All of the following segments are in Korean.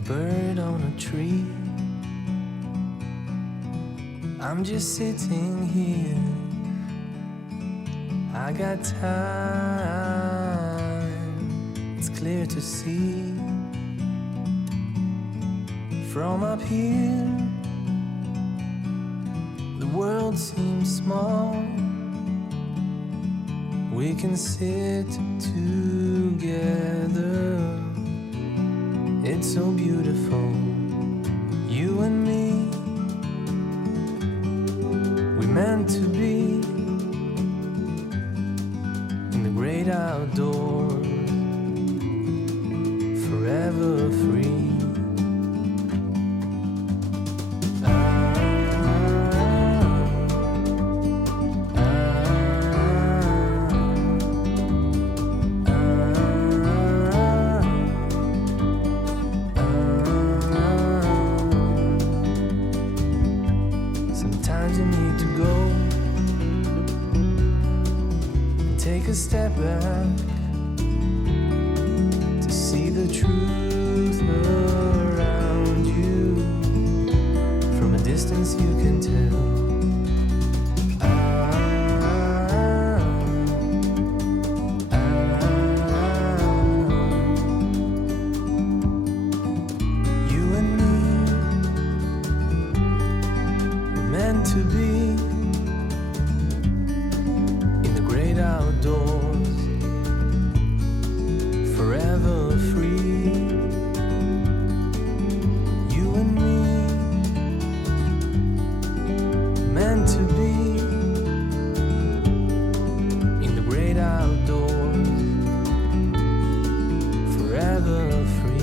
a bird on a tree. I'm just sitting here. I got time. It's clear to see. From up here, the world seems small. We can sit together. It's so beautiful, you and me. We meant to be in the great outdoors, forever free. Sometimes you need to go and take a step back to see the truth around you. From a distance you can tell. You and me were meant to be in the great outdoors, forever free. You and me meant to be in the great outdoors, forever free.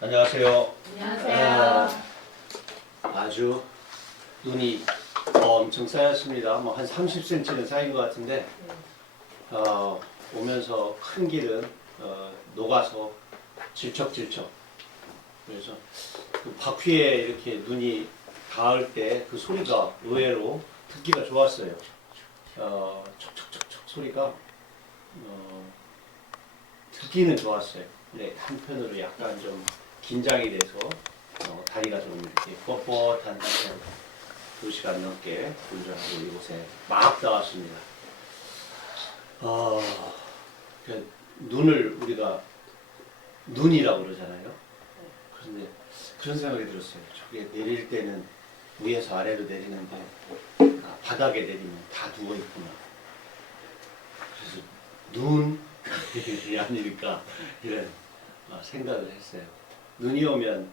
안녕하세요. 안녕하세요. 아주 눈이 엄청 쌓였습니다. 뭐 한 30cm는 쌓인 것 같은데 오면서 큰 길은 녹아서 질척질척. 그래서 그 바퀴에 이렇게 눈이 닿을 때 그 소리가 의외로 듣기가 좋았어요. 촉촉촉촉 소리가 듣기는 좋았어요. 근데 한편으로 약간 좀 긴장이 돼서 다리가 좀 이렇게 뻣뻣한 상태로 2시간 넘게 운전하고 이곳에 막 나왔습니다. 그러니까 눈을 우리가 눈이라고 그러잖아요. 그런데 그런 생각이 들었어요. 저게 내릴 때는 위에서 아래로 내리는데 바닥에 내리면 다 누워있구나. 그래서 눈이 아니니까 이런 생각을 했어요. 눈이 오면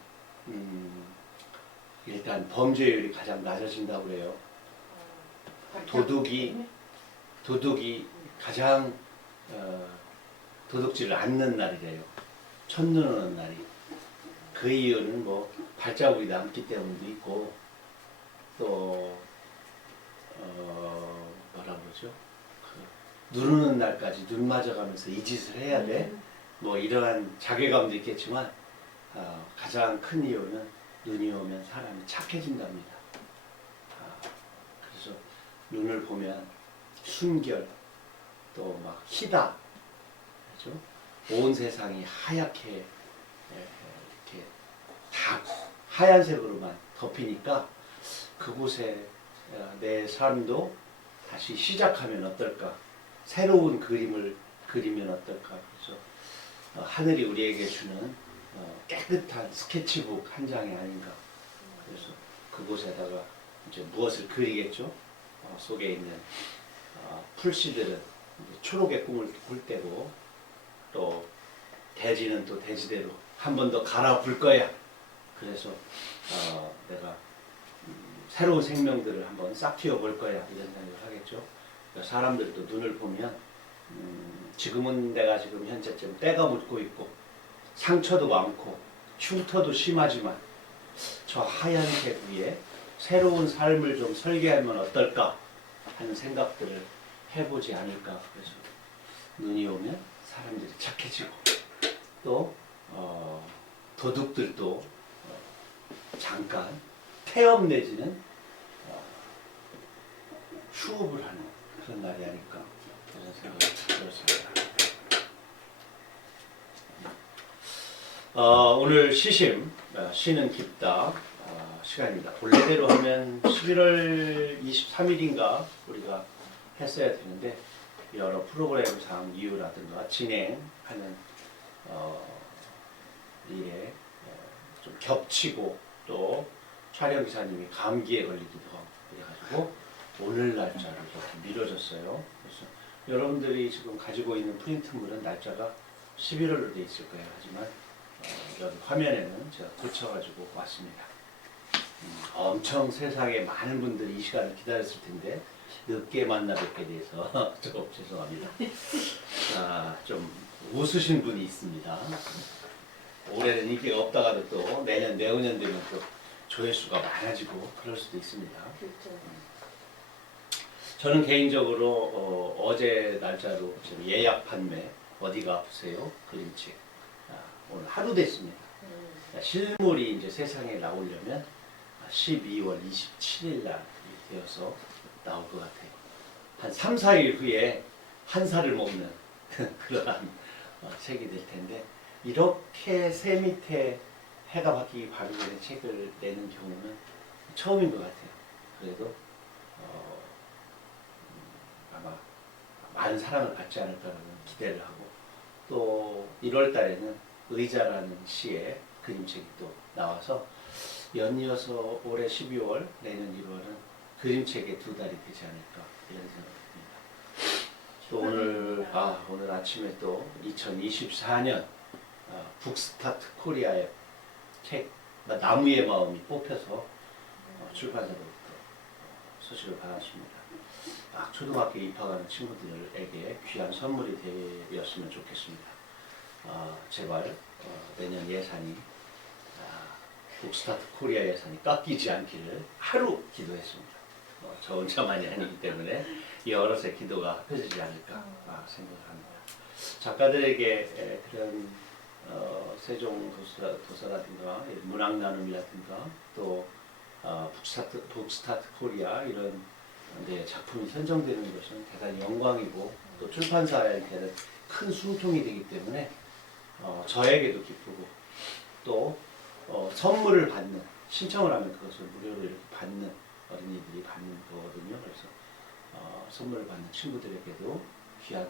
일단 범죄율이 가장 낮아진다고 그래요. 도둑이 가장 도둑질을 않는 날이래요. 첫눈 오는 날이. 그 이유는 뭐 발자국이 남기 때문도 있고 또 뭐라 그러죠? 눈 오는 날까지 눈 맞아가면서 이 짓을 해야 돼. 뭐 이러한 자괴감도 있겠지만 가장 큰 이유는 눈이 오면 사람이 착해진답니다. 그래서 눈을 보면 순결 또 막 희다, 그렇죠? 온 세상이 하얗게 이렇게 다 하얀색으로만 덮이니까 그곳에 내 삶도 다시 시작하면 어떨까? 새로운 그림을 그리면 어떨까? 그래서 하늘이 우리에게 주는 깨끗한 스케치북 한 장이 아닌가. 그래서 그곳에다가 이제 무엇을 그리겠죠? 속에 있는 풀씨들은 초록의 꿈을 꿀 때고 또 대지는 또 대지대로 한 번 더 갈아불 거야. 그래서 내가 새로운 생명들을 한번 싹 틔워볼 거야. 이런 생각을 하겠죠. 그러니까 사람들도 눈을 보면 지금은 내가 지금 현재쯤 때가 묻고 있고 상처도 많고 흉터도 심하지만 저 하얀색 위에 새로운 삶을 좀 설계하면 어떨까 하는 생각들을 해보지 않을까. 그래서 눈이 오면 사람들이 착해지고 또 도둑들도 잠깐 태업 내지는 휴업을 하는 그런 날이 아닐까 그런 생각이 들었습니다. 오늘 시심, 시는 깊다 시간입니다. 본래대로 하면 11월 23일인가 우리가 했어야 되는데 여러 프로그램상 이유라든가 진행하는 일에 좀 겹치고 또 촬영 기사님이 감기에 걸리기도 하고 그래가지고 오늘 날짜를 이렇게 미뤄졌어요. 그래서 여러분들이 지금 가지고 있는 프린트물은 날짜가 11월로 돼 있을 거예요. 하지만 여기 화면에는 제가 고쳐가지고 왔습니다. 엄청 세상에 많은 분들이 이 시간을 기다렸을 텐데 늦게 만나 뵙게 돼서 좀 죄송합니다. 좀 웃으신 분이 있습니다. 올해는 인기가 없다가도 또 내후년 되면 또 조회수가 많아지고 그럴 수도 있습니다. 저는 개인적으로 어제 날짜로 지금 예약 판매 어디가 아프세요? 그림책 오늘 하루 됐습니다. 실물이 이제 세상에 나오려면 12월 27일 날이 되어서 나올 것 같아요. 한 3, 4일 후에 한 살을 먹는 그러한 책이 될 텐데 이렇게 새 밑에 해가 바뀌기 바로 전에 책을 내는 경우는 처음인 것 같아요. 그래도 아마 많은 사랑을 받지 않을까라는 기대를 하고 또 1월 달에는 의자라는 시의 그림책이 또 나와서 연이어서 올해 12월 내년 1월은 그림책의 두 달이 되지 않을까 이런 생각이 듭니다. 또 오늘 아침에 또 2024년 북스타트 코리아의 책 나무의 마음이 뽑혀서 출판사로부터 소식을 받았습니다. 초등학교 입학하는 친구들에게 귀한 선물이 되었으면 좋겠습니다. 제발 내년 예산이 북스타트 코리아 예산이 깎이지 않기를 하루 기도했습니다. 저 혼자만이 아니기 때문에 여럿의 기도가 합해지지 않을까 생각을 합니다. 작가들에게 그런 세종 도서라든가 문학 나눔이라든가 또 북스타트 코리아 이런 작품이 선정되는 것은 대단히 영광이고 또 출판사에게는 큰 숨통이 되기 때문에 저에게도 기쁘고 또 선물을 받는 신청을 하면 그것을 무료로 이렇게 받는 어린이들이 받는 거거든요. 그래서 선물을 받는 친구들에게도 귀한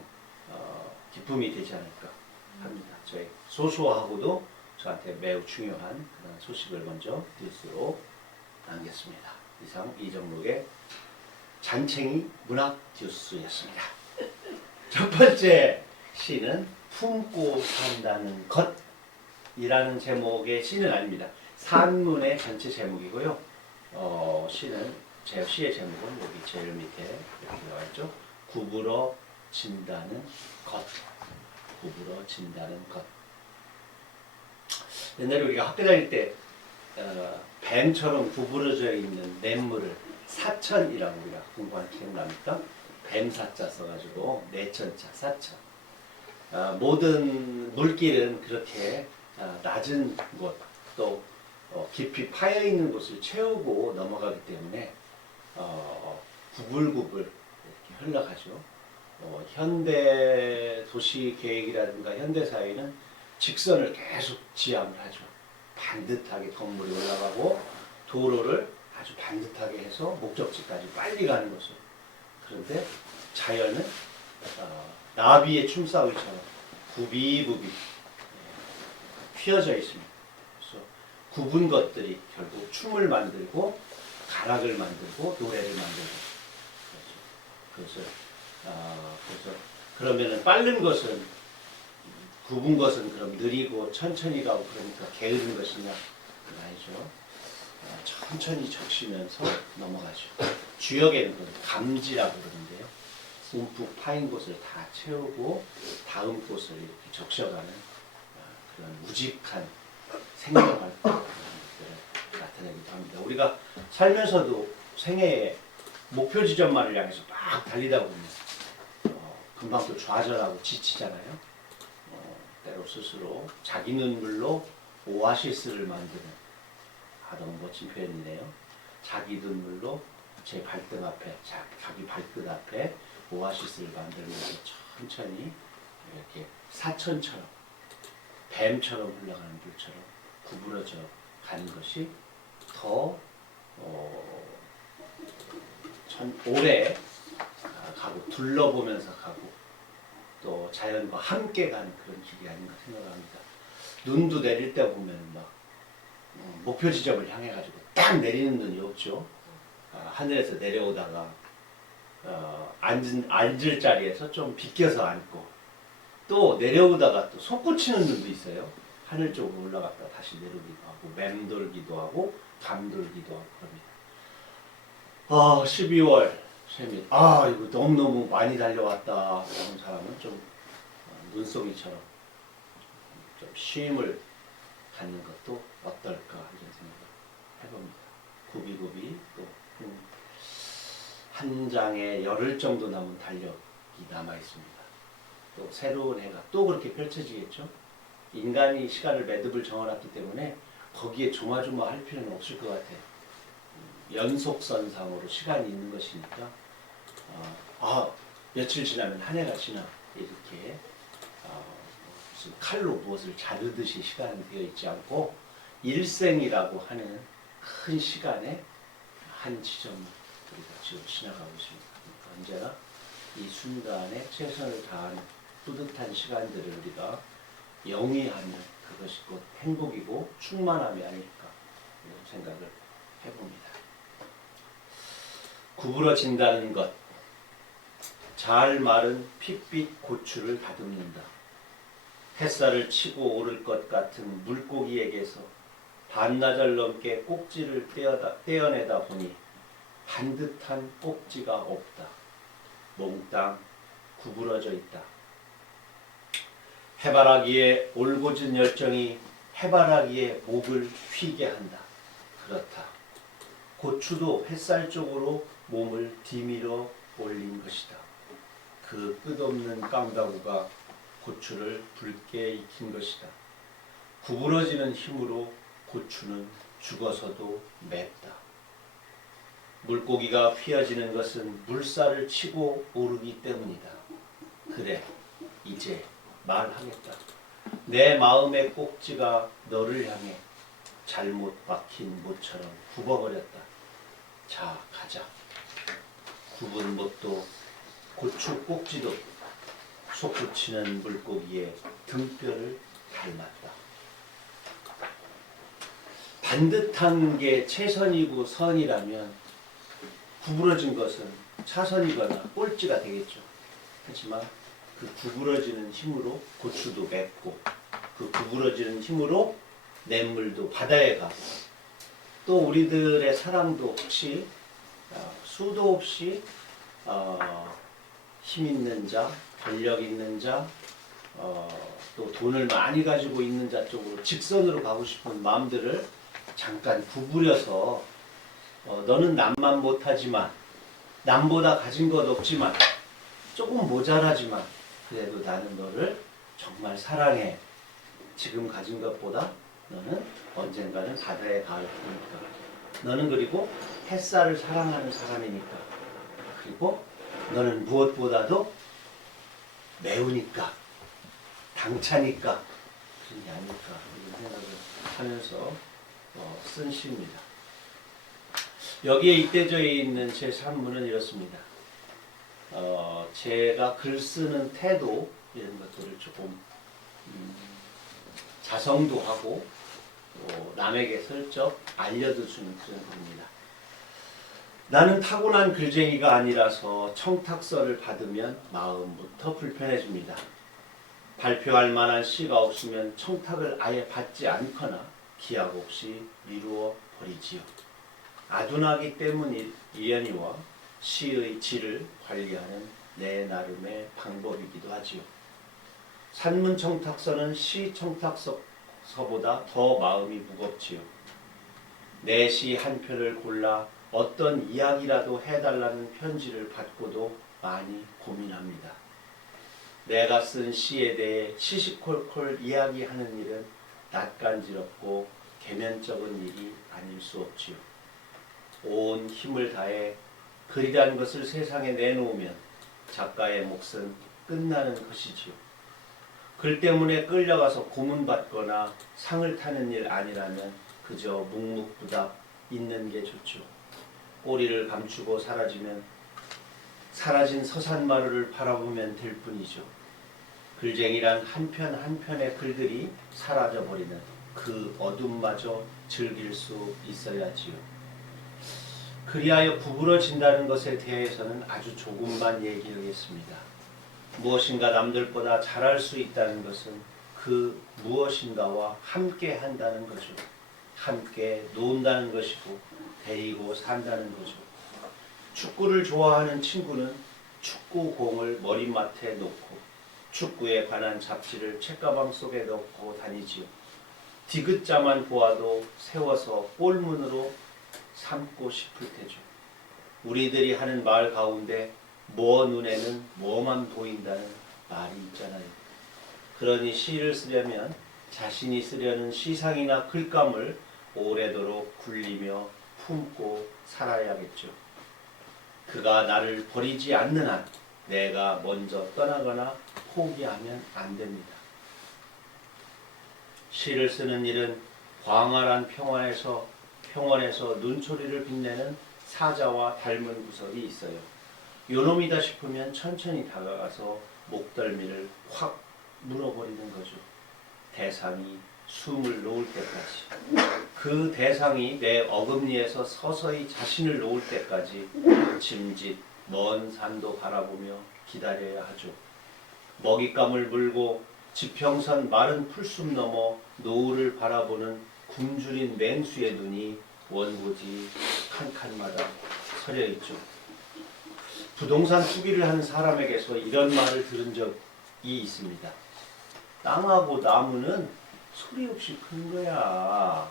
기쁨이 되지 않을까 합니다. 저희 소소하고도 저한테 매우 중요한 그런 소식을 먼저 뉴스로 남겼습니다. 이상 이정록의 잔챙이 문학 뉴스였습니다. 첫 번째 시는 품고 산다는 것이라는 제목의 시는 아닙니다. 산문의 전체 제목이고요. 시는 시의 제목은 여기 제일 밑에 이렇게 나와 있죠. 구부러진다는 것. 구부러진다는 것. 옛날에 우리가 학교 다닐 때 뱀처럼 구부러져 있는 냇물을 사천이라고 우리가 공부한 기억납니까? 뱀사자 써가지고 내천자 사천. 모든 물길은 그렇게 낮은 곳 또 깊이 파여 있는 곳을 채우고 넘어가기 때문에 구불구불 이렇게 흘러가죠. 현대 도시 계획이라든가 현대 사회는 직선을 계속 지향을 하죠. 반듯하게 건물이 올라가고 도로를 아주 반듯하게 해서 목적지까지 빨리 가는 것을. 그런데 자연은 나비의 춤싸움처럼 구비구비 휘어져 있습니다. 그래서 굽은 것들이 결국 춤을 만들고 가락을 만들고 노래를 만들고 그래서 그러면은 빠른 것은 굽은 것은 그럼 느리고 천천히 가고 그러니까 게으른 것이냐? 그건 아니죠. 천천히 적시면서 넘어가죠. 주역에는 감지라고 그러는데요. 움푹 파인 곳을 다 채우고 다음 곳을 이렇게 적셔가는 그런 우직한 생명활동을 나타내기도 합니다. 우리가 살면서도 생애에 목표 지점만을 향해서 막 달리다 보면 금방 또 좌절하고 지치잖아요. 때로 바로 스스로 자기 눈물로 오아시스를 만드는 너무 멋진 표현이네요. 자기 눈물로 제 발등 앞에 자기 발끝 앞에 오아시스를 만들면서 천천히 이렇게 사천처럼 뱀처럼 흘러가는 물처럼 구부러져 가는 것이 더 오래 가고 둘러보면서 가고 또 자연과 함께 가는 그런 길이 아닌가 생각합니다. 눈도 내릴 때 보면 막 목표 지점을 향해 가지고 딱 내리는 눈이 없죠. 하늘에서 내려오다가 앉을 자리에서 좀 비껴서 앉고 또 내려오다가 또 솟구치는 눈도 있어요. 하늘 쪽으로 올라갔다 다시 내려오기도 하고 맴돌기도 하고 감돌기도 하고 그럽니다. 12월 셈이 이거 너무너무 많이 달려왔다 라는 사람은 좀 눈송이처럼 좀 쉼을 갖는 것도 어떨까 이런 생각을 해봅니다. 구비구비 또 한 장에 열흘 정도 남은 달력이 남아 있습니다. 또 새로운 해가 또 그렇게 펼쳐지겠죠. 인간이 시간을 매듭을 정해놨기 때문에 거기에 조마조마할 필요는 없을 것 같아요. 연속선상으로 시간이 있는 것이니까 며칠 지나면 한 해가 지나 이렇게 무슨 칼로 무엇을 자르듯이 시간이 되어 있지 않고 일생이라고 하는 큰 시간에 한 지점 우리가 지금 지나가고 있습니다. 언제나 이 순간에 최선을 다하는 뿌듯한 시간들을 우리가 영위하는 그것이 곧 행복이고 충만함이 아닐까 이런 생각을 해봅니다. 구부러진다는 것, 잘 마른 핏빛 고추를 다듬는다. 햇살을 치고 오를 것 같은 물고기에게서 반나절 넘게 꼭지를 떼어내다 보니 반듯한 꼭지가 없다. 몽땅 구부러져 있다. 해바라기의 올곧은 열정이 해바라기의 목을 휘게 한다. 그렇다. 고추도 햇살 쪽으로 몸을 디밀어 올린 것이다. 그 끝없는 깡다구가 고추를 붉게 익힌 것이다. 구부러지는 힘으로 고추는 죽어서도 맵다. 물고기가 휘어지는 것은 물살을 치고 오르기 때문이다. 그래, 이제 말하겠다. 내 마음의 꼭지가 너를 향해 잘못 박힌 못처럼 굽어버렸다. 자, 가자. 굽은 못도 고추 꼭지도 솟구치는 물고기의 등뼈를 닮았다. 반듯한 게 최선이고 선이라면 구부러진 것은 차선이거나 꼴찌가 되겠죠. 하지만 그 구부러지는 힘으로 고추도 맵고 그 구부러지는 힘으로 냇물도 바다에 가고 또 우리들의 사랑도 혹시 수도 없이 힘 있는 자, 권력 있는 자, 또 돈을 많이 가지고 있는 자 쪽으로 직선으로 가고 싶은 마음들을 잠깐 구부려서 너는 남만 못하지만 남보다 가진 것 없지만 조금 모자라지만 그래도 나는 너를 정말 사랑해. 지금 가진 것보다 너는 언젠가는 바다에 닿을 테니까. 너는 그리고 햇살을 사랑하는 사람이니까. 그리고 너는 무엇보다도 매우니까 당차니까 그런 게 아닐까 이런 생각을 하면서 쓴 시입니다. 여기에 잇대져 있는 제 산문은 이렇습니다. 제가 글 쓰는 태도 이런 것들을 조금 자성도 하고 또 남에게 슬쩍 알려주는 그런 겁니다. 나는 타고난 글쟁이가 아니라서 청탁서를 받으면 마음부터 불편해집니다. 발표할 만한 시가 없으면 청탁을 아예 받지 않거나 기약 없이 미루어 버리지요. 아둔하기 때문이려니와 시의 질을 관리하는 내 나름의 방법이기도 하지요. 산문 청탁서는 시 청탁서보다 더 마음이 무겁지요. 내 시 한 편을 골라 어떤 이야기라도 해달라는 편지를 받고도 많이 고민합니다. 내가 쓴 시에 대해 시시콜콜 이야기하는 일은 낯간지럽고 계면적인 일이 아닐 수 없지요. 온 힘을 다해 글이란 것을 세상에 내놓으면 작가의 몫은 끝나는 것이지요. 글 때문에 끌려가서 고문받거나 상을 타는 일 아니라면 그저 묵묵부답 있는 게 좋죠. 꼬리를 감추고 사라지면 사라진 서산마루를 바라보면 될 뿐이죠. 글쟁이란 한편 한편의 글들이 사라져버리는 그 어둠마저 즐길 수 있어야지요. 그리하여 구부러진다는 것에 대해서는 아주 조금만 얘기하겠습니다. 무엇인가 남들보다 잘할 수 있다는 것은 그 무엇인가와 함께 한다는 거죠. 함께 논다는 것이고 데리고 산다는 거죠. 축구를 좋아하는 친구는 축구공을 머리맡에 놓고 축구에 관한 잡지를 책가방 속에 넣고 다니지요. 디귿자만 보아도 세워서 골문으로 삼고 싶을 테죠. 우리들이 하는 말 가운데 뭐 눈에는 뭐만 보인다는 말이 있잖아요. 그러니 시를 쓰려면 자신이 쓰려는 시상이나 글감을 오래도록 굴리며 품고 살아야겠죠. 그가 나를 버리지 않는 한 내가 먼저 떠나거나 포기하면 안 됩니다. 시를 쓰는 일은 광활한 평원에서 눈초리를 빛내는 사자와 닮은 구석이 있어요. 요놈이다 싶으면 천천히 다가가서 목덜미를 확 물어버리는 거죠. 대상이 숨을 놓을 때까지. 그 대상이 내 어금니에서 서서히 자신을 놓을 때까지 짐짓 먼 산도 바라보며 기다려야 하죠. 먹잇감을 물고 지평선 마른 풀숲 너머 노을을 바라보는 굶주린 맹수의 눈이 원고지 칸칸마다 서려 있죠. 부동산 투기를 하는 사람에게서 이런 말을 들은 적이 있습니다. 땅하고 나무는 소리 없이 큰 거야.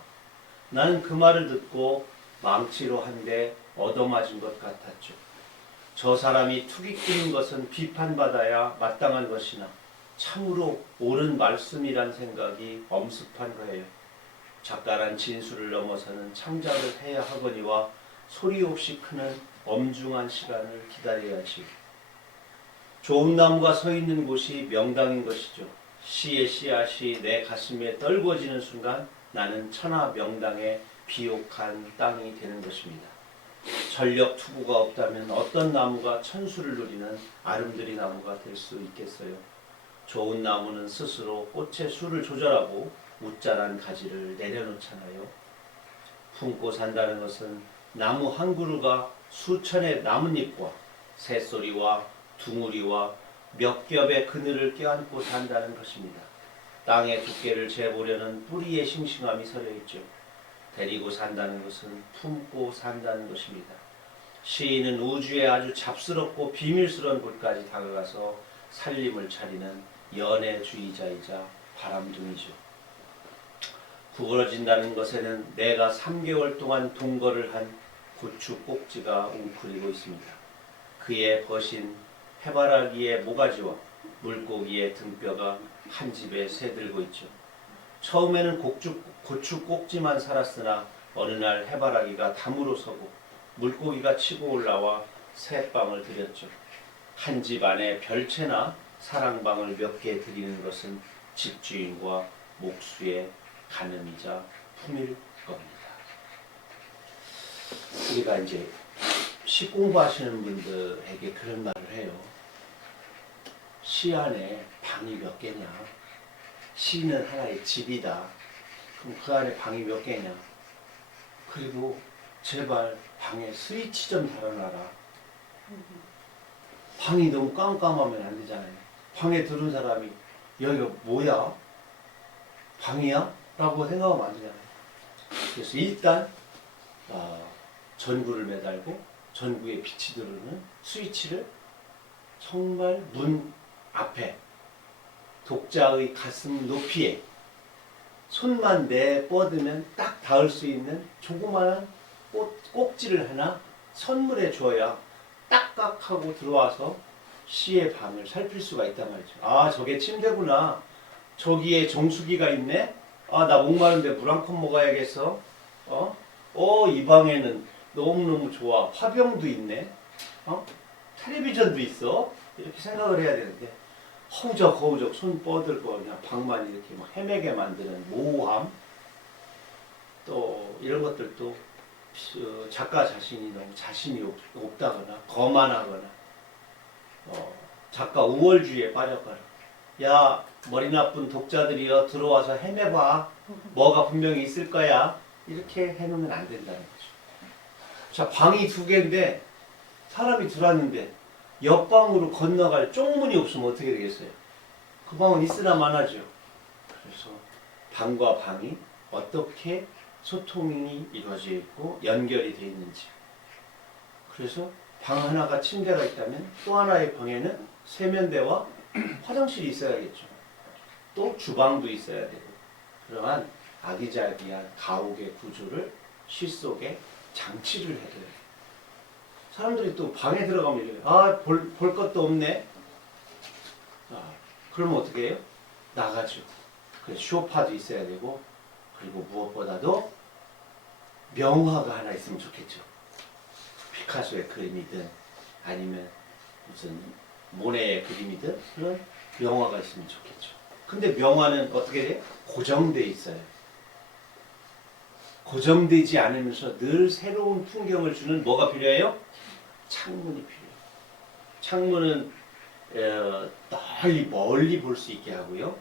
나는 그 말을 듣고 망치로 한 대 얻어맞은 것 같았죠. 저 사람이 투기꾼인 것은 비판받아야 마땅한 것이나 참으로 옳은 말씀이란 생각이 엄습한 거예요. 작가란 진수를 넘어서는 창작을 해야 하거니와 소리 없이 크는 엄중한 시간을 기다려야지. 좋은 나무가 서 있는 곳이 명당인 것이죠. 시의 씨앗이 내 가슴에 떨궈지는 순간 나는 천하 명당의 비옥한 땅이 되는 것입니다. 전력 투구가 없다면 어떤 나무가 천수를 누리는 아름드리 나무가 될 수 있겠어요. 좋은 나무는 스스로 꽃의 수를 조절하고 웃자란 가지를 내려놓잖아요. 품고 산다는 것은 나무 한 그루가 수천의 나뭇잎과 새소리와 둥우리와 몇 겹의 그늘을 껴안고 산다는 것입니다. 땅의 두께를 재보려는 뿌리의 싱싱함이 서려있죠. 데리고 산다는 것은 품고 산다는 것입니다. 시인은 우주의 아주 잡스럽고 비밀스러운 곳까지 다가가서 살림을 차리는 연애주의자이자 바람둥이죠. 구부러진다는 것에는 내가 3개월 동안 동거를 한 고추 꼭지가 웅크리고 있습니다. 그의 버신 해바라기의 모가지와 물고기의 등뼈가 한 집에 새들고 있죠. 처음에는 고추 꼭지만 살았으나 어느 날 해바라기가 담으로 서고 물고기가 치고 올라와 새빵을 들였죠. 한 집 안에 별채나 사랑방을 몇 개 드리는 것은 집주인과 목수의 가늠이자 품일 겁니다. 우리가 이제 시 공부하시는 분들에게 그런 말을 해요. 시 안에 방이 몇 개냐? 시는 하나의 집이다. 그럼 그 안에 방이 몇 개냐? 그리고 제발 방에 스위치 좀 달아놔라. 방이 너무 깜깜하면 안 되잖아요. 방에 들은 사람이 여기가 뭐야? 방이야? 라고 생각하면 안 되잖아요. 그래서 일단 전구를 매달고 전구에 빛이 들어오는 스위치를 정말 문 앞에 독자의 가슴 높이에 손만 내뻗으면 딱 닿을 수 있는 조그마한 꼭지를 하나 선물해 줘야 딱딱하고 들어와서 시의 방을 살필 수가 있단 말이죠. 아, 저게 침대구나. 저기에 정수기가 있네. 아, 나 목마른데 물 한 컵 먹어야겠어. 이 방에는 너무너무 좋아. 화병도 있네. 텔레비전도 있어. 이렇게 생각을 해야 되는데 허우적허우적 손 뻗을거 그냥 방만 이렇게 막 헤매게 만드는 모호함. 또 이런 것들도 작가 자신이 너무 자신이 없다거나 거만하거나 작가 우월주의에 빠졌거나 야 머리 나쁜 독자들이여 들어와서 헤매봐 뭐가 분명히 있을 거야 이렇게 해놓으면 안 된다는 거죠. 자 방이 두 개인데 사람이 들어왔는데 옆방으로 건너갈 쪽문이 없으면 어떻게 되겠어요? 그 방은 있으나 마나죠. 그래서 방과 방이 어떻게 소통이 이루어져 있고 연결이 되어 있는지. 그래서 방 하나가 침대가 있다면 또 하나의 방에는 세면대와 화장실이 있어야겠죠. 또 주방도 있어야 되고 그러한 아기자기한 가옥의 구조를 시 속에 장치를 해둬야 돼요. 사람들이 또 방에 들어가면 이래요. 볼 것도 없네. 그러면 어떻게 해요? 나가죠. 그래서 쇼파도 있어야 되고 그리고 무엇보다도 명화가 하나 있으면 좋겠죠. 피카소의 그림이든 아니면 무슨 모네의 그림이든 그런 명화가 있으면 좋겠죠. 근데 명화는 어떻게 돼요? 고정돼 있어요. 고정되지 않으면서 늘 새로운 풍경을 주는 뭐가 필요해요? 창문이 필요해요. 창문은 멀리 볼 수 있게 하고요.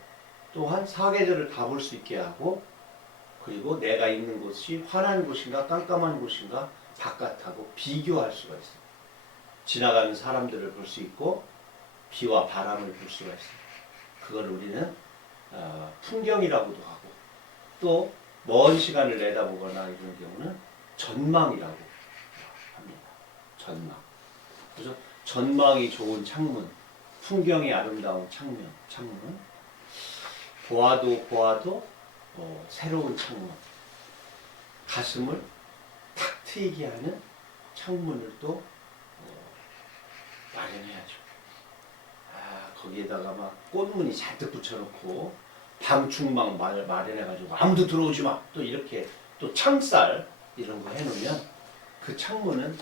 또한 사계절을 다 볼 수 있게 하고 그리고 내가 있는 곳이 환한 곳인가 깜깜한 곳인가 바깥하고 비교할 수가 있어요. 지나가는 사람들을 볼 수 있고 비와 바람을 볼 수가 있어요. 그걸 우리는 풍경이라고도 하고 또 먼 시간을 내다보거나 이런 경우는 전망이라고 합니다. 전망. 그래서 전망이 좋은 창문, 풍경이 아름다운 창문은 보아도 새로운 창문, 가슴을 탁 트이게 하는 창문을 또 마련해야죠. 거기에다가 막 꽃무늬 잔뜩 붙여놓고 방충망 마련해가지고 아무도 들어오지 마. 또 이렇게 또 창살 이런 거 해놓으면 그 창문은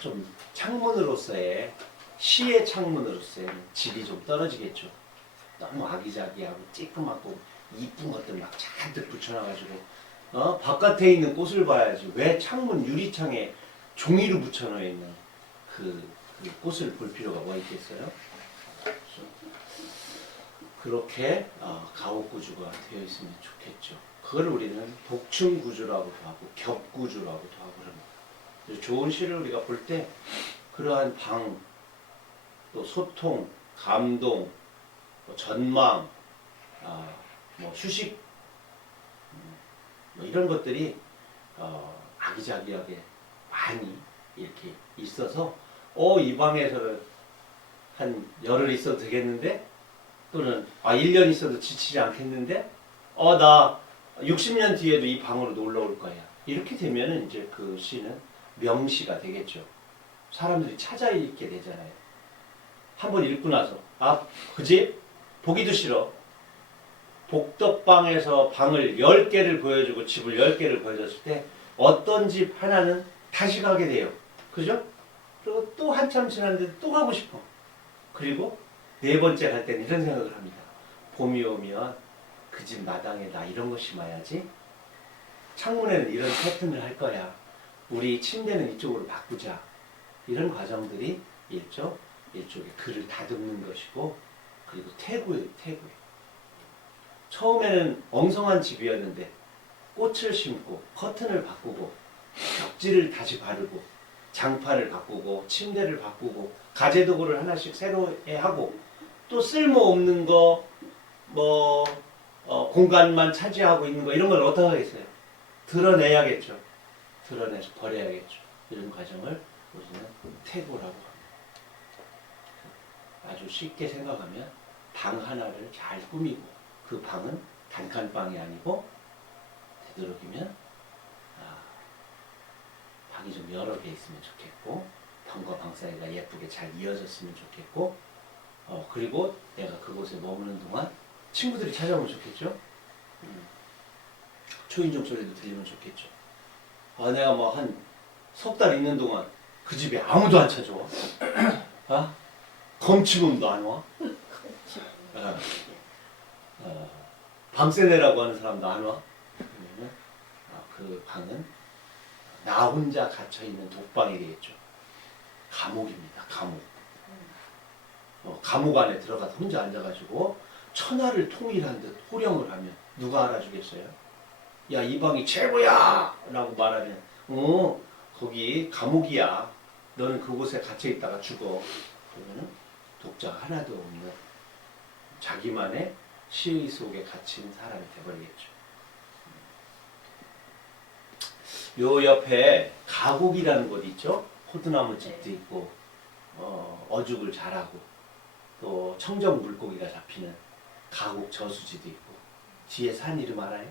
좀 창문으로서의 시의 창문으로서의 질이 좀 떨어지겠죠. 너무 아기자기하고 찌끄맣고 이쁜 것들 막 잔뜩 붙여놔가지고 바깥에 있는 꽃을 봐야지 왜 창문 유리창에 종이로 붙여놓여 있는 그 꽃을 볼 필요가 뭐 있겠어요? 그렇게 가옥구조가 되어 있으면 좋겠죠. 그걸 우리는 복층구조라고도 하고 겹구조라고도 하고 그럽니다. 좋은 시를 우리가 볼 때 그러한 방, 또 소통, 감동, 전망, 휴식 이런 것들이 아기자기하게 많이 이렇게 있어서 이 방에서는 한 열흘 있어도 되겠는데 또는 1년 있어도 지치지 않겠는데 나 60년 뒤에도 이 방으로 놀러 올 거야. 이렇게 되면은 이제 그 시는 명시가 되겠죠. 사람들이 찾아 읽게 되잖아요. 한번 읽고 나서 그 집 보기도 싫어. 복덕방에서 방을 10개를 보여주고 집을 10개를 보여줬을 때 어떤 집 하나는 다시 가게 돼요. 그죠? 그리고 또 한참 지났는데 또 가고 싶어. 그리고 네 번째 갈 때는 이런 생각을 합니다. 봄이 오면 그 집 마당에 나 이런 거 심어야지. 창문에는 이런 패턴을 할 거야. 우리 침대는 이쪽으로 바꾸자. 이런 과정들이 일종의 글을 다듬는 것이고 그리고 태구예요. 처음에는 엉성한 집이었는데 꽃을 심고 커튼을 바꾸고 벽지를 다시 바르고 장판을 바꾸고 침대를 바꾸고 가재도구를 하나씩 새로 하고 또 쓸모없는 거 공간만 차지하고 있는 거 이런 걸 어떻게 하겠어요? 드러내야겠죠. 드러내서 버려야겠죠. 이런 과정을 우리는 태고라고 합니다. 아주 쉽게 생각하면 방 하나를 잘 꾸미고 그 방은 단칸방이 아니고 되도록이면 방이 좀 여러 개 있으면 좋겠고 방과 방 사이가 예쁘게 잘 이어졌으면 좋겠고, 그리고 내가 그곳에 머무는 동안 친구들이 찾아오면 좋겠죠. 초인종 소리도 들리면 좋겠죠. 내가 뭐 한 석 달 있는 동안 그 집에 아무도 안 찾아와. 검침음도 안 와. 밤새내라고 하는 사람도 안 와. 그러면 그 방은 나 혼자 갇혀있는 독방이 되겠죠. 감옥입니다. 감옥. 감옥 안에 들어가서 혼자 앉아가지고 천하를 통일한 듯 호령을 하면 누가 알아주겠어요? 야, 이 방이 최고야! 라고 말하면 거기 감옥이야. 너는 그곳에 갇혀있다가 죽어. 그러면 독자가 하나도 없는 자기만의 시의 속에 갇힌 사람이 되어버리겠죠. 요 옆에 가곡이라는 곳 있죠? 포도나무 집도 있고 어죽을 잘하고 또 청정 물고기가 잡히는 가곡 저수지도 있고 뒤에 산 이름 알아요?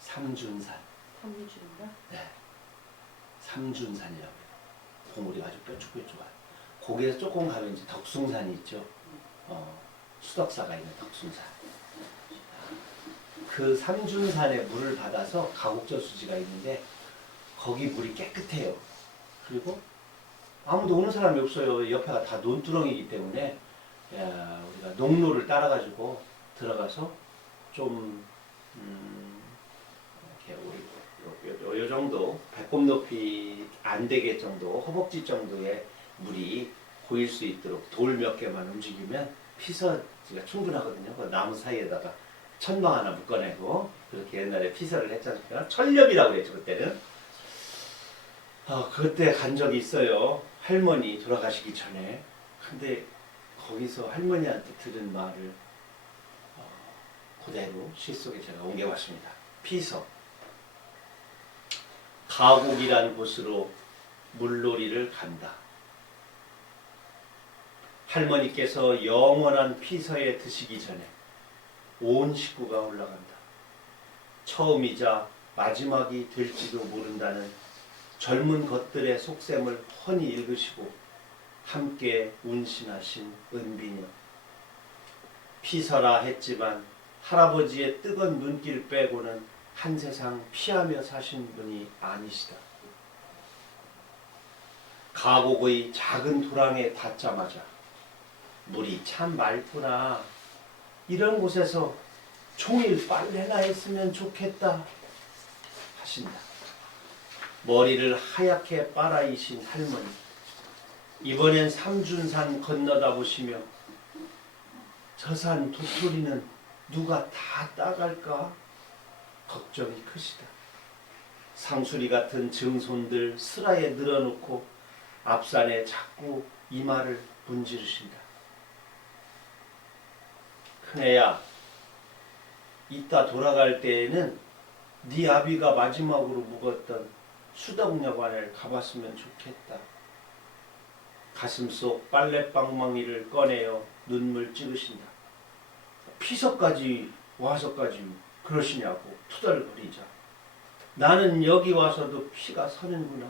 삼준산. 삼준인가? 네. 삼준산이라고 해요. 봉우리 아주 뾰족뾰족한. 거기에서 조금 가면 이제 덕숭산이 있죠. 수덕사가 있는 덕숭산. 그 삼준산의 물을 받아서 가곡저수지가 있는데 거기 물이 깨끗해요. 그리고 아무도 오는 사람이 없어요. 옆에가 다 논두렁이기 때문에 우리가 농로를 따라가지고 들어가서 좀 이렇게 요 정도 배꼽 높이 안 되게 정도 허벅지 정도의 물이 고일 수 있도록 돌 몇 개만 움직이면 피서지가 충분하거든요. 그 나무 사이에다가 천막 하나 묶어내고 그렇게 옛날에 피서를 했잖아요. 철렵이라고 했죠 그때는. 그때 간 적이 있어요. 할머니 돌아가시기 전에. 근데 거기서 할머니한테 들은 말을 그대로 시 속에 제가 옮겨왔습니다. 피서. 가곡이란 곳으로 물놀이를 간다. 할머니께서 영원한 피서에 드시기 전에 온 식구가 올라간다. 처음이자 마지막이 될지도 모른다는 젊은 것들의 속셈을 훤히 읽으시고 함께 운신하신 은비녀. 피서라 했지만 할아버지의 뜨거운 눈길 빼고는 한 세상 피하며 사신 분이 아니시다. 가곡의 작은 도랑에 닿자마자 물이 참 맑구나. 이런 곳에서 종일 빨래나 했으면 좋겠다 하신다. 머리를 하얗게 빨아이신 할머니. 이번엔 삼준산 건너다 보시며 저 산 도토리는 누가 다 따갈까? 걱정이 크시다. 상수리 같은 증손들 슬하에 늘어놓고 앞산에 자꾸 이마를 문지르신다. 큰애야, 이따 돌아갈 때에는 네 아비가 마지막으로 묵었던 수덕여관을 가봤으면 좋겠다. 가슴속 빨래방망이를 꺼내어 눈물 찍으신다. 피서까지 와서까지 그러시냐고 투덜거리자. 나는 여기 와서도 피가 서는구나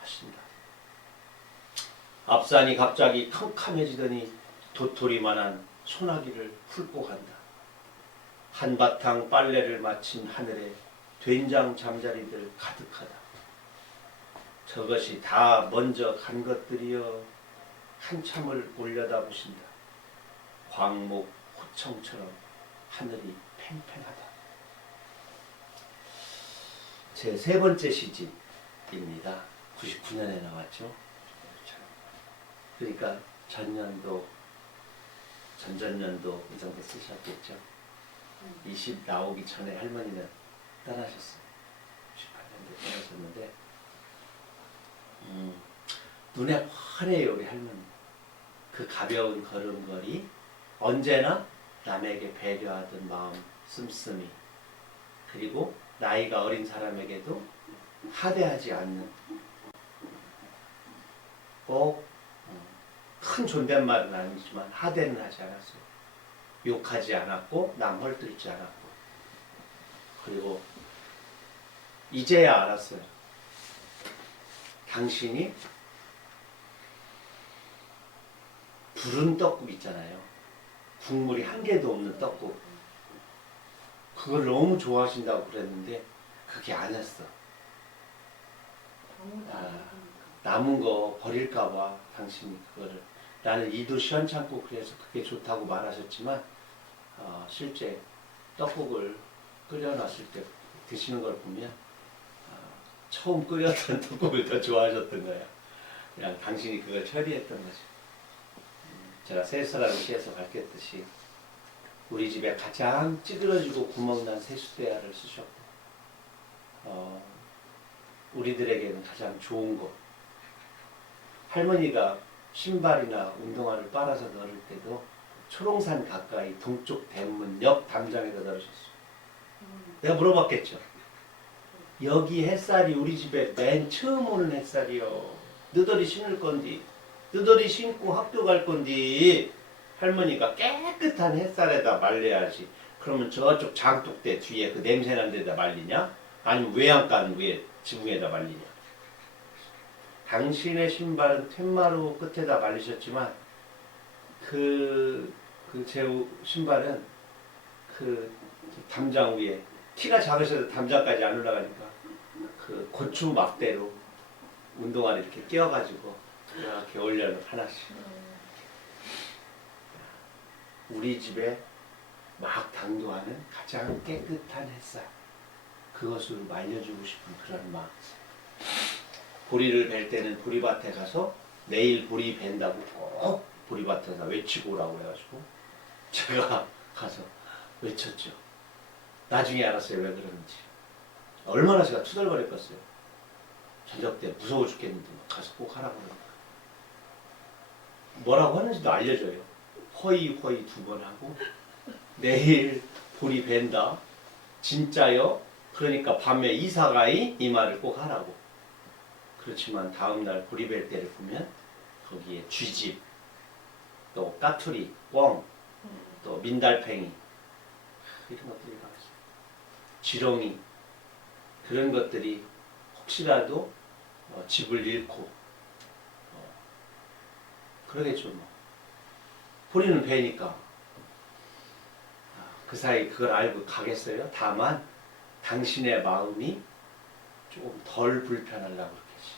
하신다. 앞산이 갑자기 캄캄해지더니 도토리만한 소나기를 훑고 간다. 한바탕 빨래를 마친 하늘에 된장 잠자리들 가득하다. 저것이 다 먼저 간 것들이여. 한참을 올려다보신다. 광목 호청처럼 하늘이 팽팽하다. 제 세 번째 시집입니다. 99년에 나왔죠. 그러니까 전년도, 전전년도 이 정도 쓰셨겠죠. 20 나오기 전에 할머니는 떠나셨어요. 18년도에 떠나셨는데 눈에 환해요 우리 할머니. 그 가벼운 걸음걸이, 언제나 남에게 배려하던 마음 씀씀이, 그리고 나이가 어린 사람에게도 하대하지 않는, 꼭 큰 존댓말은 아니지만 하대는 하지 않았어요. 욕하지 않았고 남 헐뜯지 않았고. 그리고 이제야 알았어요. 당신이 부른 떡국 있잖아요. 국물이 한 개도 없는 떡국. 그걸 너무 좋아하신다고 그랬는데 그게 아니었어. 남은 거 버릴까봐 당신이 그거를 나는 이도 시원찮고 그래서 그게 좋다고 말하셨지만 실제 떡국을 끓여놨을 때 드시는 걸 보면 처음 끓였던 떡국을 더 좋아하셨던 거예요. 그냥 당신이 그걸 처리했던 거죠. 제가 세수라고 시에서 밝혔듯이 우리 집에 가장 찌그러지고 구멍난 세수대야를 쓰셨고 우리들에게는 가장 좋은 거 할머니가 신발이나 운동화를 빨아서 넣을 때도 초롱산 가까이 동쪽 대문 옆 담장에다 넣으셨어요. 내가 물어봤겠죠. 여기 햇살이 우리 집에 맨 처음 오는 햇살이요. 너덜이 신을 건디 너덜이 신고 학교 갈 건디 할머니가 깨끗한 햇살에다 말려야지. 그러면 저쪽 장독대 뒤에 그 냄새난 데다 말리냐? 아니면 외양간 위에 지붕에다 말리냐? 당신의 신발은 텐마루 끝에다 말리셨지만 제 신발은 그 담장 위에 키가 작으셔도 담장까지 안 올라가니까 그 고추 막대로 운동화를 이렇게 끼워가지고 이렇게 올려놓은 하나씩. 우리 집에 막 당도하는 가장 깨끗한 햇살 그것을 말려주고 싶은 그런 마음. 보리를 벨 때는 보리밭에 가서 내일 보리 벤다고 꼭 보리밭에서 외치고 오라고 해가지고 제가 가서 외쳤죠. 나중에 알았어요 왜 그러는지. 얼마나 제가 투덜거렸겠어요. 저녁 때 무서워 죽겠는데 가서 꼭 하라고 그러니까. 뭐라고 하는지도 알려줘요. 허이 2번 하고 내일 보리 벤다 진짜요? 그러니까 밤에 이사가이 이 말을 꼭 하라고. 그렇지만 다음날 보리 벨 때를 보면 거기에 쥐집 또 까투리, 꿩, 또 민달팽이 이런 것들이 나왔어요. 지렁이 그런 것들이 혹시라도 집을 잃고 그러겠죠 뭐. 보리는 배니까 그 사이 그걸 알고 가겠어요? 다만 당신의 마음이 조금 덜 불편하려고 그러겠지.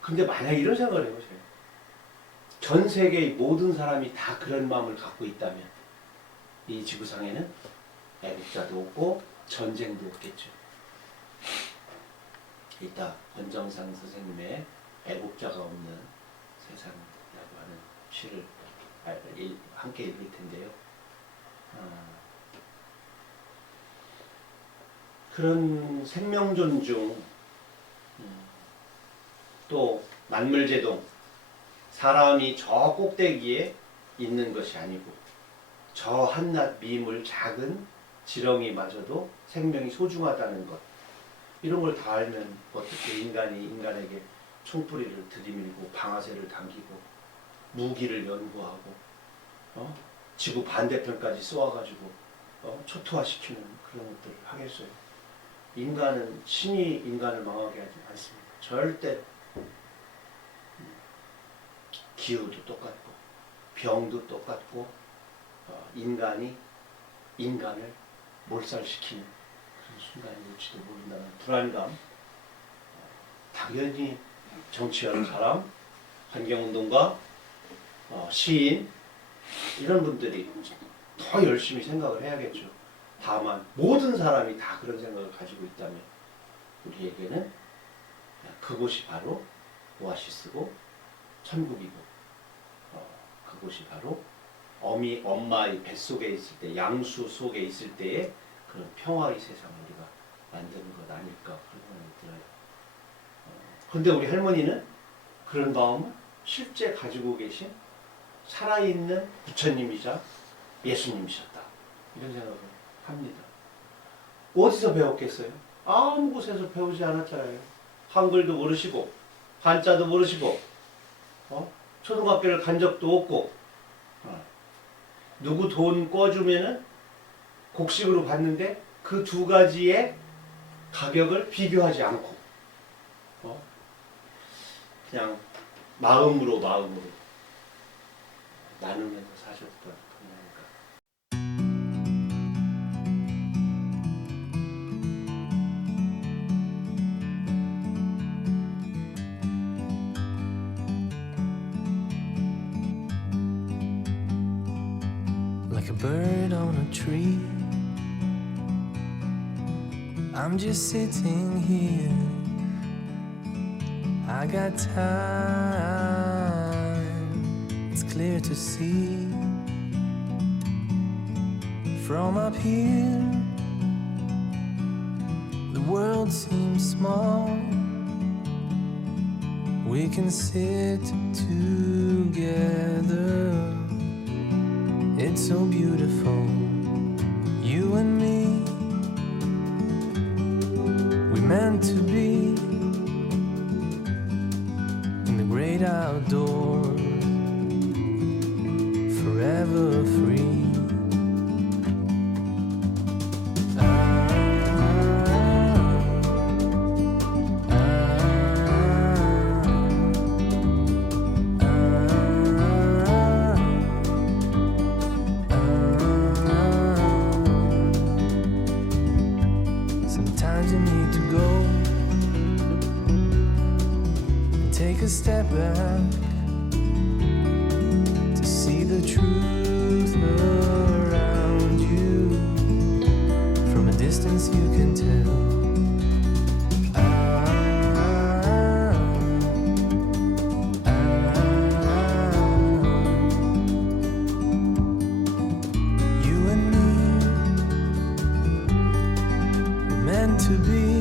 근데 만약 이런 생각을 해보세요. 전 세계의 모든 사람이 다 그런 마음을 갖고 있다면 이 지구상에는 애국자도 없고 전쟁도 없겠죠. 이따 권정상 선생님의 애국자가 없는 세상이라고 하는 시를 함께 읽을 텐데요. 그런 생명존중 또 만물제동 사람이 저 꼭대기에 있는 것이 아니고 저 한낱 미물 작은 지렁이마저도 생명이 소중하다는 것 이런 걸 다 알면 어떻게 인간이 인간에게 총뿌리를 들이밀고 방아쇠를 당기고 무기를 연구하고 지구 반대편까지 쏘아가지고 초토화시키는 그런 것들을 하겠어요. 인간은 신이 인간을 망하게 하지 않습니다. 절대. 기후도 똑같고 병도 똑같고 인간이 인간을 몰살시키는 그런 순간이 올지도 모른다는 불안감. 당연히 정치하는 사람, 환경운동가, 시인 이런 분들이 더 열심히 생각을 해야겠죠. 다만 모든 사람이 다 그런 생각을 가지고 있다면 우리에게는 그곳이 바로 오아시스고 천국이고 그곳이 바로 엄마의 뱃속에 있을 때 양수 속에 있을 때의 그런 평화의 세상을 우리가 만드는 것 아닐까 그런 생각이 들어요. 그런데 우리 할머니는 그런 마음을 실제 가지고 계신 살아있는 부처님이자 예수님이셨다 이런 생각을 합니다. 어디서 배웠겠어요? 아무 곳에서 배우지 않았잖아요. 한글도 모르시고 한자도 모르시고 초등학교를 간 적도 없고 누구 돈 꿔주면은 곡식으로 받는데 그 두 가지의 가격을 비교하지 않고 그냥 마음으로 나누면서 사셨던 분이니까. Like a bird on a tree, I'm just sitting here. I got time, it's clear to see. From up here, the world seems small. We can sit together. It's so beautiful, you and me. We meant to be in the great outdoors, forever free. Sometimes you need to go and take a step back to see the truth around you. From a distance you can tell. You and me, meant to be